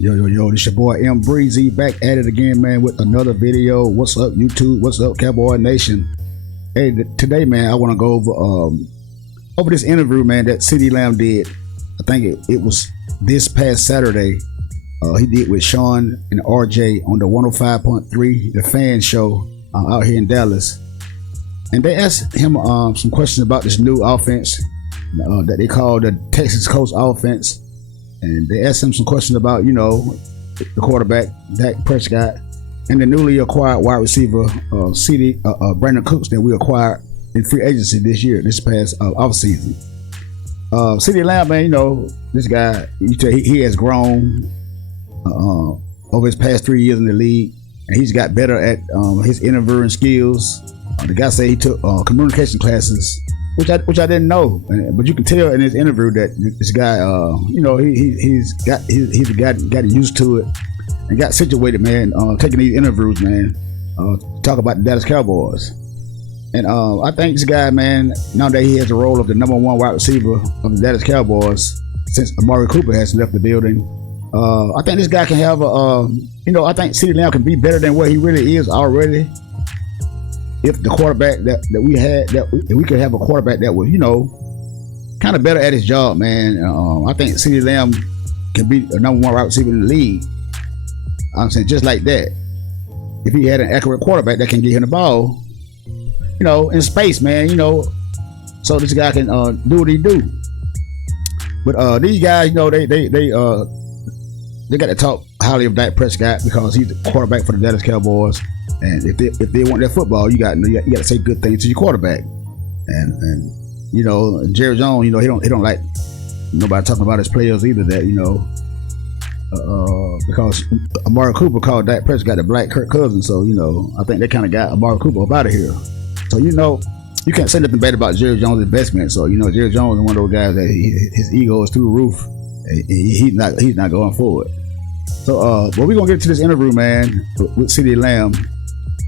Yo, this your boy M Breezy back at it again, man, with another video. What's up, YouTube? What's up, Cowboy Nation? Hey, today, man, I want to go over this interview, man, that CeeDee Lamb did. I think it was this past Saturday. He did with Sean and RJ on the 105.3, the fan show out here in Dallas. And they asked him some questions about this new offense that they call the Texas Coast offense. And they asked him some questions about, the quarterback, Dak Prescott, and the newly acquired wide receiver, Brandon Cooks, that we acquired in free agency this past offseason. CeeDee Lamb, man, this guy, he has grown over his past 3 years in the league, and he's got better at his interviewing skills. The guy said he took communication classes, which I didn't know, but you can tell in his interview that this guy, he's got used to it and got situated, man. Taking these interviews, man, talk about the Dallas Cowboys, and I think this guy, man, now that he has the role of the number one wide receiver of the Dallas Cowboys since Amari Cooper has left the building, I think this guy can have I think CeeDee Lamb can be better than what he really is already. If the quarterback that we had, if we could have a quarterback that was, kind of better at his job, man. I think CeeDee Lamb can be the number one wide receiver in the league. I'm saying just like that. If he had an accurate quarterback that can get him the ball, in space, man, so this guy can do what he do. But these guys, they got to talk highly of Dak Prescott because he's the quarterback for the Dallas Cowboys. And if they want their football, you got to say good things to your quarterback. And Jerry Jones, he don't like nobody talking about his players either. That because Amari Cooper called Dak Prescott the black Kirk Cousins, so I think they kind of got Amari Cooper up out of here. So you can't say nothing bad about Jerry Jones' investment. So Jerry Jones is one of those guys that his ego is through the roof. He's not going forward. So but we're gonna get to this interview, man, with CeeDee Lamb.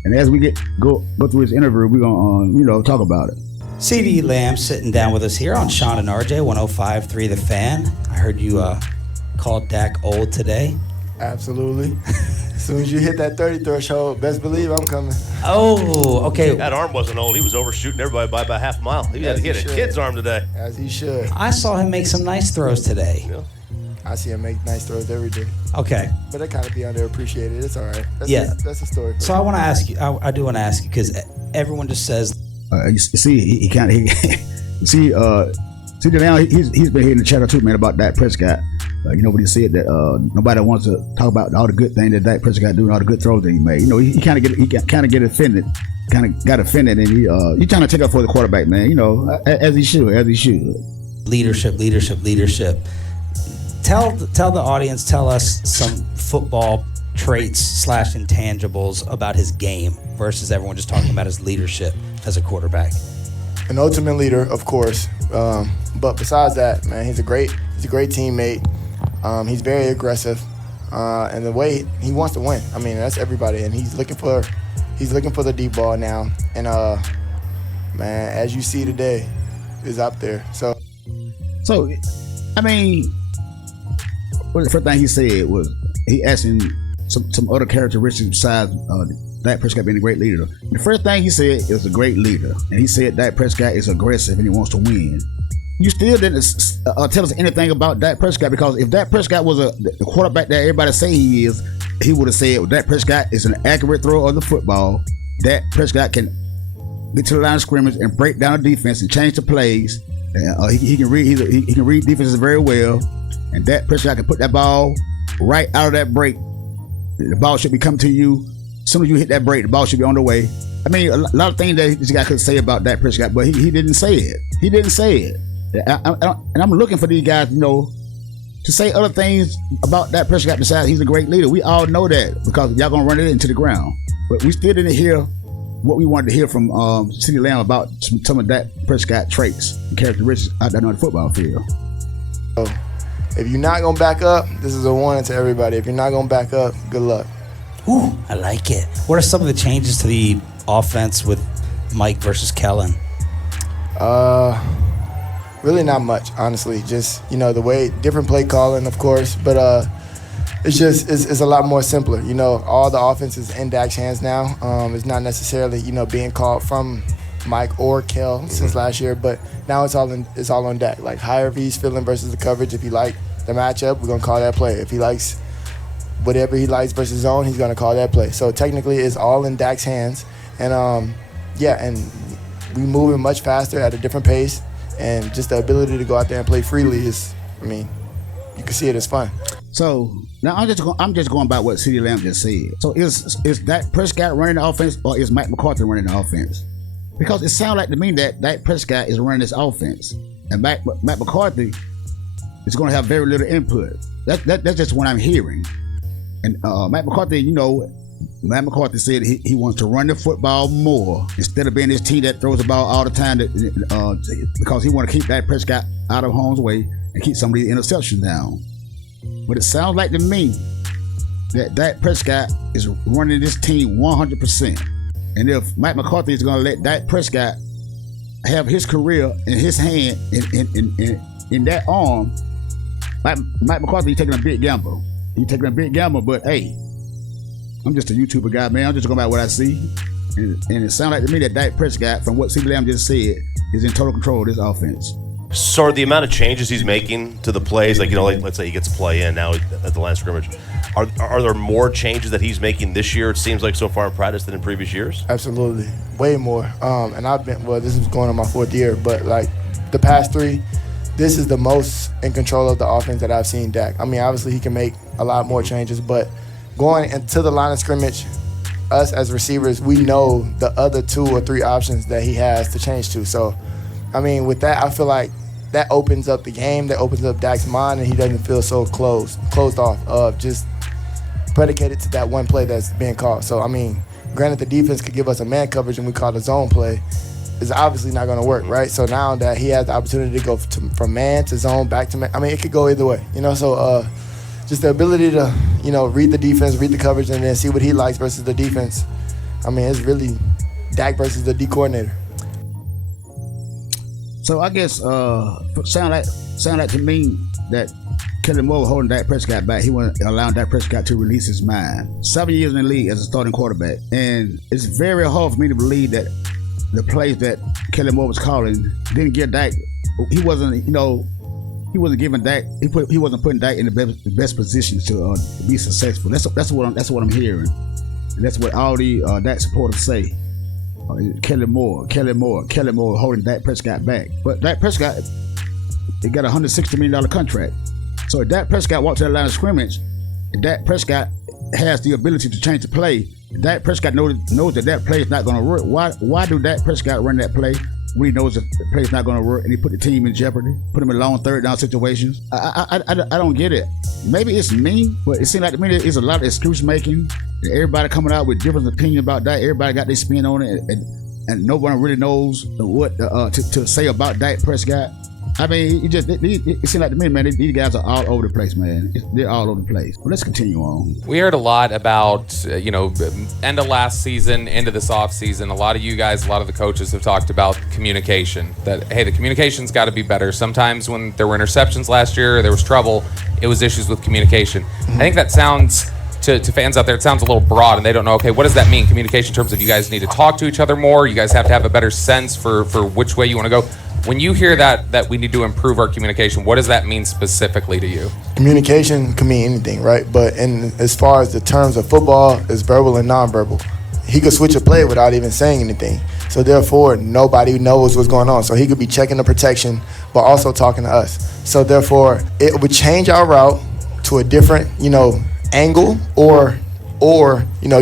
And as we go through his interview, we're gonna talk about it. CeeDee Lamb sitting down with us here on Sean and RJ 105.3 The Fan. I heard you called Dak old today. Absolutely. As soon as you hit that 30 threshold, best believe I'm coming. Oh, okay. That arm wasn't old. He was overshooting everybody by about half a mile. He had to hit a kid's arm today. As he should. I saw him make some nice throws today. Yeah. I see him make nice throws every day. Okay. But that kind of be underappreciated. It's all right. That's a story. So I want to ask you, I do want to ask you, because everyone just says. You see, CeeDee Lamb, he's been here in the chatter too, man, about Dak Prescott. What he said, that nobody wants to talk about all the good things that Dak Prescott doing, all the good throws that he made. He kind of get offended, and he trying to take up for the quarterback, man. As he should. Leadership. Tell the audience, tell us some football traits / intangibles about his game versus everyone just talking about his leadership as a quarterback. An ultimate leader, of course. But besides that, man, he's a great teammate. He's very aggressive, and the way he wants to win. I mean, that's everybody, and he's looking for the deep ball now. And man, as you see today, is up there. So I mean, well, the first thing he said was he asked him some other characteristics besides Dak Prescott being a great leader. The first thing he said is a great leader, and he said Dak Prescott is aggressive and he wants to win. You still didn't tell us anything about Dak Prescott, because if Dak Prescott was the quarterback that everybody say he is, he would have said Dak Prescott is an accurate thrower of the football. Dak Prescott can get to the line of scrimmage and break down the defense and change the plays. He can read defenses very well. And Dak Prescott can put that ball right out of that break. The ball should be coming to you. As soon as you hit that break, the ball should be on the way. I mean, a lot of things that this guy could say about Dak Prescott, but he didn't say it. He didn't say it. And I'm looking for these guys, to say other things about Dak Prescott besides he's a great leader. We all know that because y'all gonna run it into the ground. But we still didn't hear what we wanted to hear from CeeDee Lamb about some of Dak Prescott traits and characteristics out there on the football field. Oh. If you're not going to back up, this is a warning to everybody. If you're not going to back up, good luck. Ooh, I like it. What are some of the changes to the offense with Mike versus Kellen? Really not much, honestly. Just, the way, different play calling, of course. But it's a lot more simpler. You know, all the offense is in Dak's hands now. It's not necessarily, you know, being called from Mike or Kel since last year, but now it's all on Dak. Like, however he's feeling versus the coverage. If he like the matchup, we're gonna call that play. If he likes whatever he likes versus zone, he's gonna call that play. So technically, it's all in Dak's hands, and and we moving much faster at a different pace, and just the ability to go out there and play freely is, I mean, you can see it as fun. So now I'm just going by what CeeDee Lamb just said. So is Dak Prescott running the offense, or is Mike McCarthy running the offense? Because it sounds like to me that Dak Prescott is running this offense, and Matt McCarthy is going to have very little input. That's just what I'm hearing. And Matt McCarthy, you know, Matt McCarthy said he wants to run the football more instead of being this team that throws the ball all the time, because he want to keep Dak Prescott out of harm's way and keep some of these interceptions down. But it sounds like to me that Dak Prescott is running this team 100%. And if Mike McCarthy is going to let Dak Prescott have his career in his hand, in that arm, Mike McCarthy, he's taking a big gamble. He's taking a big gamble, but hey, I'm just a YouTuber guy, man. I'm just going by what I see. And it sounds like to me that Dak Prescott, from what CeeDee Lamb just said, is in total control of this offense. So the amount of changes he's making to the plays, like, you know, like let's say he gets a play in now at the line of scrimmage, are there more changes that he's making this year, it seems like, so far in practice than in previous years? Absolutely, way more. And this is going on my 4th year, but like the past 3, this is the most in control of the offense that I've seen Dak. I mean, obviously he can make a lot more changes, but going into the line of scrimmage, us as receivers, we know the other 2 or 3 options that he has to change to. So, I mean, with that, I feel like that opens up the game, that opens up Dak's mind, and he doesn't feel so closed off of just predicated to that one play that's being called. So, I mean, granted the defense could give us a man coverage and we call the zone play, is obviously not going to work, right? So now that he has the opportunity to go from man to zone, back to man, I mean, it could go either way, you know? So just the ability to, you know, read the defense, read the coverage, and then see what he likes versus the defense. I mean, it's really Dak versus the D coordinator. So I guess sound like to me that Kellen Moore was holding Dak Prescott back. He wasn't allowing Dak Prescott to release his mind. 7 years in the league as a starting quarterback, and it's very hard for me to believe that the plays that Kellen Moore was calling didn't get Dak. He wasn't, you know, he wasn't giving Dak. He wasn't putting Dak in the best position to be successful. That's what I'm hearing, and that's what all the Dak supporters say. Kellen Moore holding Dak Prescott back. But Dak Prescott, they got a $160 million contract. So if Dak Prescott walks to the line of scrimmage, if Dak Prescott has the ability to change the play, if Dak Prescott knows that that play is not going to work, why do Dak Prescott run that play when he knows that the play is not going to work and he put the team in jeopardy, put him in long 3rd down situations? I don't get it. Maybe it's me, but it seems like to me there's a lot of excuse making. Everybody coming out with different opinions about that. Everybody got their spin on it, and nobody really knows what to say about Dak Prescott. I mean, it seems like to me, man, these guys are all over the place, man. They're all over the place. But let's continue on. We heard a lot about, end of last season, into this offseason. A lot of you guys, a lot of the coaches have talked about communication. That, hey, the communication's got to be better. Sometimes when there were interceptions last year, there was trouble, it was issues with communication. I think that sounds, to fans out there, it sounds a little broad, and they don't know, okay, what does that mean? Communication in terms of you guys need to talk to each other more, you guys have to have a better sense for which way you want to go. When you hear that we need to improve our communication, what does that mean specifically to you? Communication can mean anything, right? But as far as the terms of football, it's verbal and nonverbal. He could switch a play without even saying anything. So therefore, nobody knows what's going on. So he could be checking the protection, but also talking to us. So therefore, it would change our route to a different, angle, or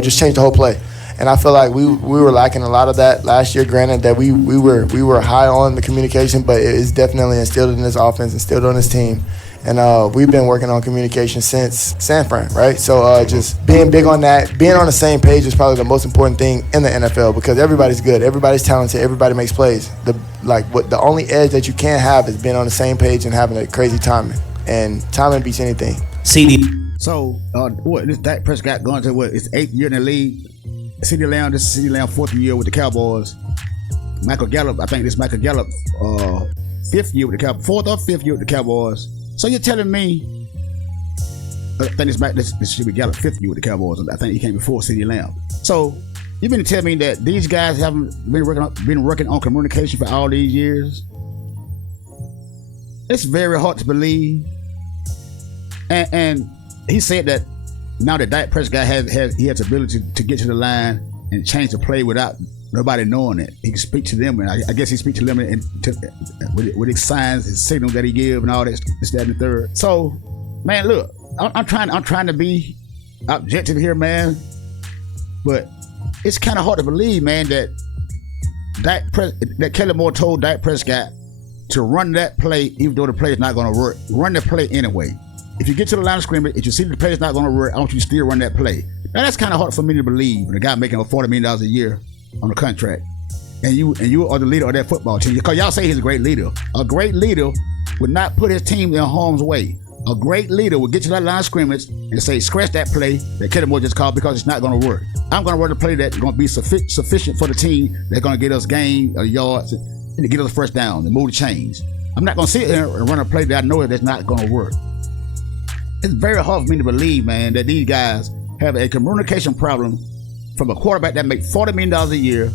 just change the whole play. And I feel like we were lacking a lot of that last year. Granted that we were high on the communication, but it is definitely instilled in this offense, instilled on this team. And we've been working on communication since San Fran, right? So just being big on that, being on the same page is probably the most important thing in the NFL, because everybody's good, everybody's talented, everybody makes plays. The only edge that you can't have is being on the same page and having a crazy timing. And timing beats anything. CeeDee. So this Dak Prescott going to his 8th year in the league. CeeDee Lamb, this is CeeDee Lamb 4th year with the Cowboys. Michael Gallup, I think this Michael Gallup 5th year with the Cowboys, 4th or 5th year with the Cowboys. So you're telling me I think this should be Gallup 5th year with the Cowboys. I think he came before CeeDee Lamb. So you mean to tell me that these guys haven't been working on communication for all these years? It's very hard to believe. And he said that now that Dak Prescott has the ability to get to the line and change the play without nobody knowing it. He can speak to them, and I guess he speaks to them with his signs, his signals that he gives, and all that, this, that, and the third. So, man, look, I'm trying to be objective here, man, but it's kind of hard to believe, man, that Kellen Moore told Dak Prescott to run that play, even though the play is not going to work. Run the play anyway. If you get to the line of scrimmage, if you see the play is not going to work, I want you to still run that play. Now, that's kind of hard for me to believe when a guy making $40 million a year on a contract, and you are the leader of that football team. Because y'all say he's a great leader. A great leader would not put his team in harm's way. A great leader would get to that line of scrimmage and say, scratch that play that Kellen Moore just called because it's not going to work. I'm going to run a play that's going to be sufficient for the team that's going to get us gain yards and to get us first down and move the chains. I'm not going to sit here and run a play that I know that's not going to work. It's very hard for me to believe, man, that these guys have a communication problem from a quarterback that makes $40 million a year,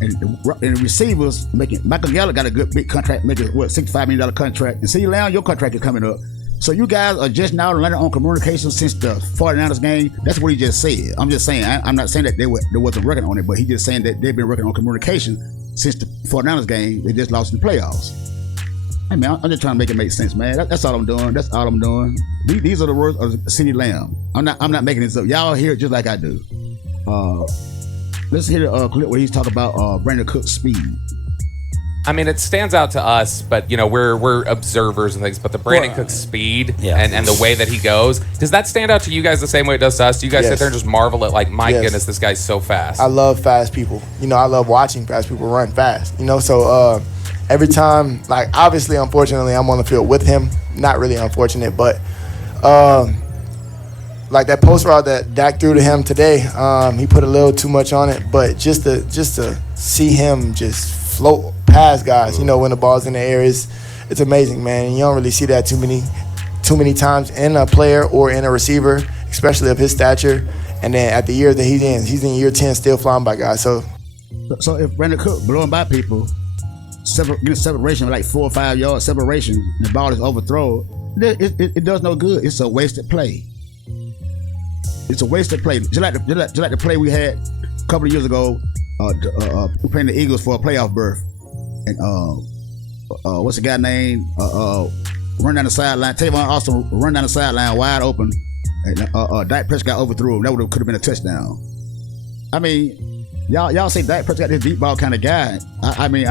and receivers making. Michael Gallup got a good big contract, making $65 million contract, and CeeDee Lamb, your contract is coming up. So you guys are just now learning on communication since the 49ers game. That's what he just said. I'm just saying. I'm not saying that they wasn't working on it, but he's just saying that they've been working on communication since the 49ers game. They just lost in the playoffs. Hey man, I'm just trying to make it make sense, man. That's all I'm doing. That's all I'm doing. These are the words of CeeDee Lamb. I'm not making this up. Y'all hear it just like I do. Let's hear a clip where he's talking about Brandon Cook's speed. I mean, it stands out to us, but we're observers and things. But the Brandon Cook speed and the way that he goes, does that stand out to you guys the same way it does to us? Do you guys sit there and just marvel at, like, my goodness, this guy's so fast? I love fast people. I love watching fast people run fast. So every time, like, obviously, unfortunately, I'm on the field with him. Not really unfortunate, but like that post route that Dak threw to him today, he put a little too much on it. But just to see him just float past guys, when the ball's in the air, it's amazing, man. And you don't really see that too many times in a player or in a receiver, especially of his stature. And then at the year that he's in year 10, still flying by guys. So if Brandon Cook blowing by people, getting separation like 4 or 5 yard separation, and the ball is overthrown, it does no good. It's a wasted play. It's a wasted play. Just like the play we had a couple of years ago, we playing the Eagles for a playoff berth, and what's the guy named? Run down the sideline. Tavon Austin run down the sideline wide open, and Dak Prescott overthrew him. That could have been a touchdown. I mean, y'all say Dak Prescott this deep ball kind of guy. I mean,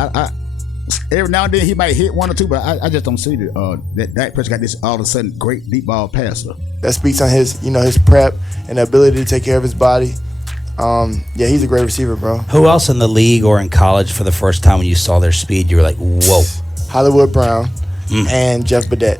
every now and then he might hit one or two, but I just don't see that Dak Prescott this all of a sudden great deep ball passer. That speaks on his his prep and the ability to take care of his body. He's a great receiver, bro. Who else in the league or in college for the first time when you saw their speed, you were like, whoa? Hollywood Brown and Jeff Badette.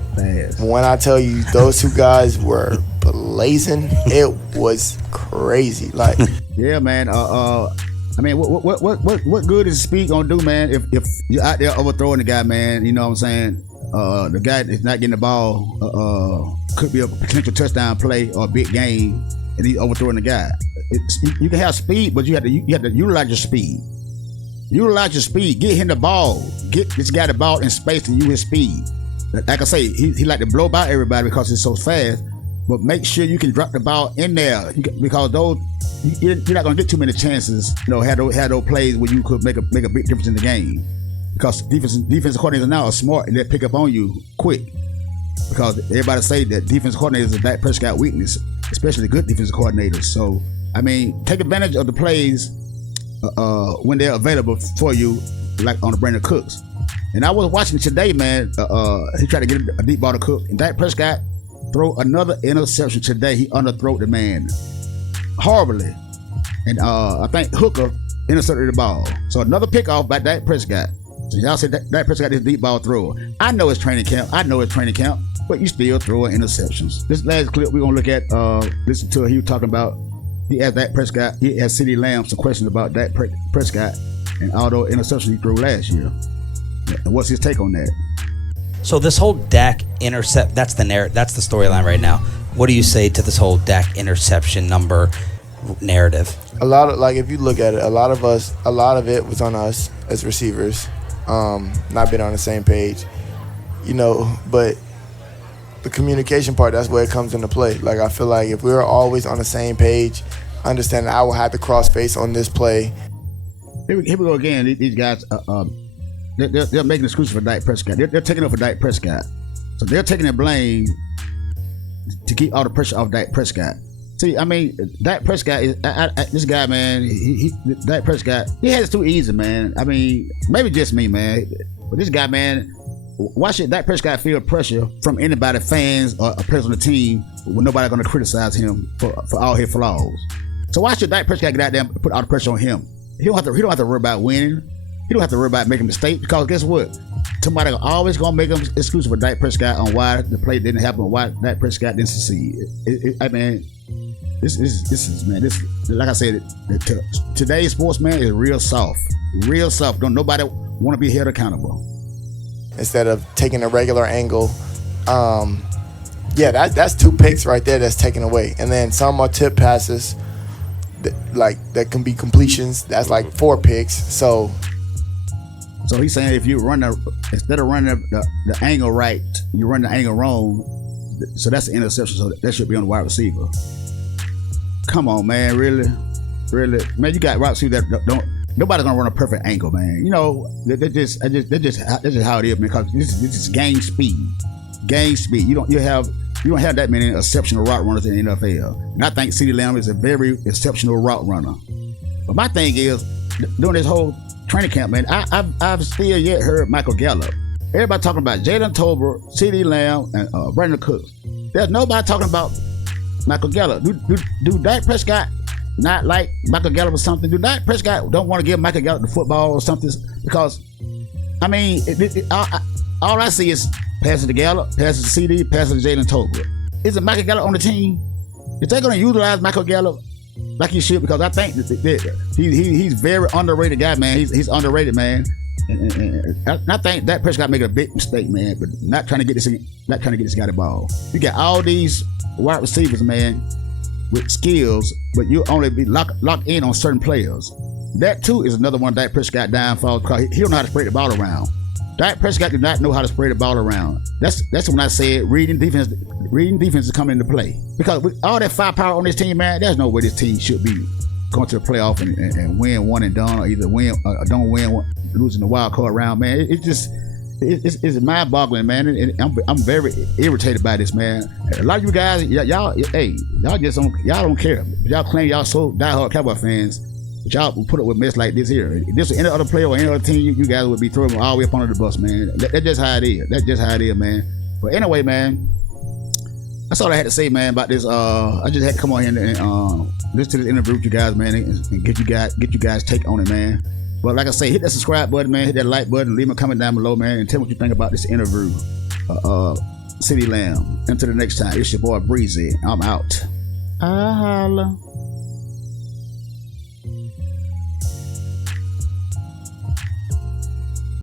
When I tell you those two guys were blazing, it was crazy. Like, yeah, man. I mean, what good is speed gonna do, man? If you're out there overthrowing the guy, man, you know what I'm saying? The guy that's not getting the ball could be a potential touchdown play or a big game, and he's overthrowing the guy. You can have speed, but you have to utilize your speed. Utilize your speed. Get him the ball. Get this guy the ball in space and use his speed. Like I say, he like to blow by everybody because he's so fast. But make sure you can drop the ball in there because you're not gonna get too many chances. Have those plays where you could make a big difference in the game. Because defensive coordinators now are smart and they pick up on you quick. Because everybody say that defensive coordinators are Dak Prescott weakness, especially good defensive coordinators. So I mean, take advantage of the plays when they're available for you, like on the Brandon Cooks. And I was watching today, man. He tried to get a deep ball to Cook, and Dak Prescott throw another interception today. He underthrew the man horribly, and I think Hooker intercepted the ball. So another pickoff by Dak Prescott. So y'all said Dak Prescott is deep ball thrower. I know it's training camp, but you still throwing interceptions. This last clip we're gonna look at, listen to it. He was talking about. He asked CeeDee Lamb some questions about Dak Prescott and all those interceptions he threw last year. And what's his take on that? So this whole Dak intercept, that's the storyline right now. What do you say to this whole Dak interception number narrative? A lot of, like, if you look at it, a lot of it was on us as receivers, not being on the same page, but the communication part, that's where it comes into play. Like, I feel like if we were always on the same page, understand that I will have to cross face on this play. Here we go again. These guys, they're making excuses for Dak Prescott. They're taking over Dak Prescott. So they're taking the blame to keep all the pressure off Dak Prescott. See, I mean, Dak Prescott is this guy, man. Dak Prescott, he has it too easy, man. I mean, maybe just me, man. But this guy, man, why should Dak Prescott feel pressure from anybody, fans or players on the team, when nobody's going to criticize him for all his flaws? So why should Dak Prescott get out there and put all the pressure on him? He don't have to worry about winning. He don't have to worry about making mistakes, because guess what? Somebody always gonna make them excuse for Dak Prescott on why the play didn't happen, why Dak Prescott didn't succeed. I mean, this is man. This, like I said, today's sports, man, is real soft. Don't nobody want to be held accountable. Instead of taking a regular angle, that's 2 picks right there that's taken away, and then some are tip passes. That can be completions. That's like 4 picks. So he's saying if you instead of running the angle right, you run the angle wrong. So that's an interception. So that should be on the wide receiver. Come on, man, really, man. You got wide receiver that don't. Nobody's gonna run a perfect angle, man. That's just how it is, man. Because this is game speed. You don't have that many exceptional route runners in the NFL. And I think CeeDee Lamb is a very exceptional route runner. But my thing is, during this whole training camp, man, I've still yet heard Michael Gallup. Everybody talking about Jalen Tolbert, CeeDee Lamb, and Brandon Cooks. There's nobody talking about Michael Gallup. Do Dak Prescott not like Michael Gallup or something? Do Dak Prescott don't want to give Michael Gallup the football or something? Because, I mean, all I see is passes to Gallup, passes to CeeDee, passes to Jalen Tolbert. Is it Michael Gallup on the team? If they're going to utilize Michael Gallup like he should, because I think he's very underrated guy, man. He's underrated, man. And I think Dak Prescott making a big mistake, man, but not trying to get this guy the ball. You got all these wide receivers, man, with skills, but you only be locked in on certain players. That too is another one Dak Prescott downfall, because he don't know how to spread the ball around. Dak Prescott did not know how to spread the ball around. That's when I said reading defense is coming into play. Because with all that firepower on this team, man, there's no way this team should be going to the playoff and win one and done, or either win or don't win, losing the wild card round, man. It's mind-boggling, man. And I'm very irritated by this, man. A lot of you guys, y'all don't care. Y'all claim y'all so diehard Cowboy fans. But y'all will put up with mess like this here. If this was any other player or any other team, you guys would be throwing them all the way up under the bus, man. That's just how it is. That's just how it is, man. But anyway, man, that's all I had to say, man, about this. I just had to come on here and listen to this interview with you guys, man, and get you guys take on it, man. But like I say, hit that subscribe button, man. Hit that like button. Leave me a comment down below, man, and tell me what you think about this interview. CeeDee Lamb. Until the next time, it's your boy Breezy. I'm out. I holla.